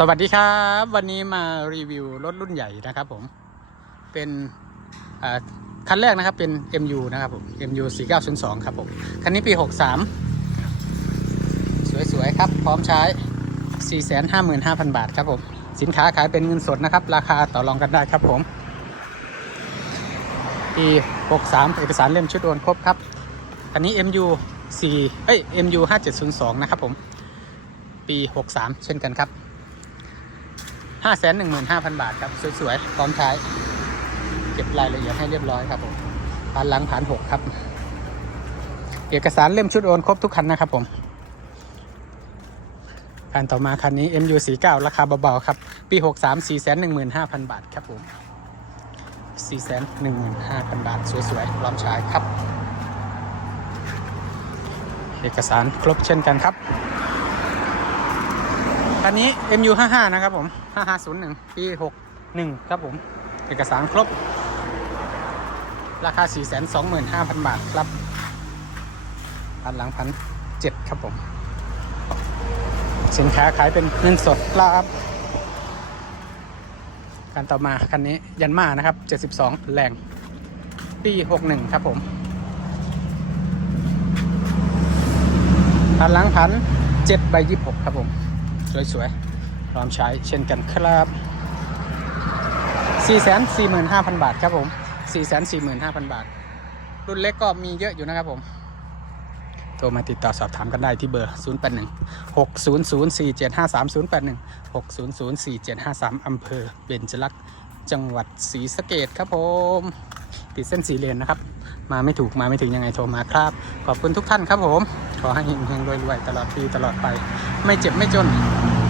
สวัสดีครับ วันนี้มารีวิวรถรุ่นใหญ่นะครับผมเป็นคันแรกนะครับเป็น MU นะครับผม MU 4902 ครับผมคันนี้ปี 63 สวยๆครับ พร้อมใช้ 455,000 บาทครับผม สินค้าขายเป็นเงินสดนะครับ ราคาต่อรองกันได้ครับผม ปี 63 เอกสารเล่มชุดโอนครบครับคันนี้ MU 4เอ้ย MU 5702 นะครับผม ปี 63 เช่นกันครับ 5 1 5 0 0 0 บาทครับ สวยๆ พร้อมใช้เก็บรายละเอียดให้เรียบร้อยครับผมผ่านหลังผ่านหกครับ เอกสารเล่มชุดโอนครบทุกคันนะครับผมคันต่อมาคันนี้ MU 49 ราคาเบาๆครับ ปี 63 4 1 5 0 0 0 บาทครับผม4 1 5 0 0 0 บาท สวยๆพร้อมใช้ครับ เอกสารครบเช่นกันครับ คันนี้ MU 55 นะครับผม 5501 ปี 61 ครับผม เอกสารครบ ราคา 425,000 บาทครับพันหลังพันเจ็ดครับผม สินค้าขายเป็นเงินสดครับการต่อมาคันนี้ยันมานะครับ 72 แรง ปี 61 ครับผมพันหลังพันเจ็ดใบยี่หกครับผม สวยๆพร้อมใช้เช่นกันครับ 445,000 บาทครับผม 445,000 บาท รุ่นเล็กก็มีเยอะอยู่นะครับผม โทรมาติดต่อสอบถามกันได้ที่เบอร์ 081 600 4753 081 600 4753อำเภอเบญจลักษณ์จังหวัดศรีสะเกดครับผม ติดเส้นสีเลนนะครับ มาไม่ถูกมาไม่ถึงยังไงโทรมาครับ ขอบคุณทุกท่านครับผม ขอให้เฮงๆรวยๆ ตลอดปีตลอดไป ไม่เจ็บไม่จน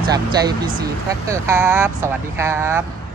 จากใจ PC Tractor ครับ สวัสดีครับ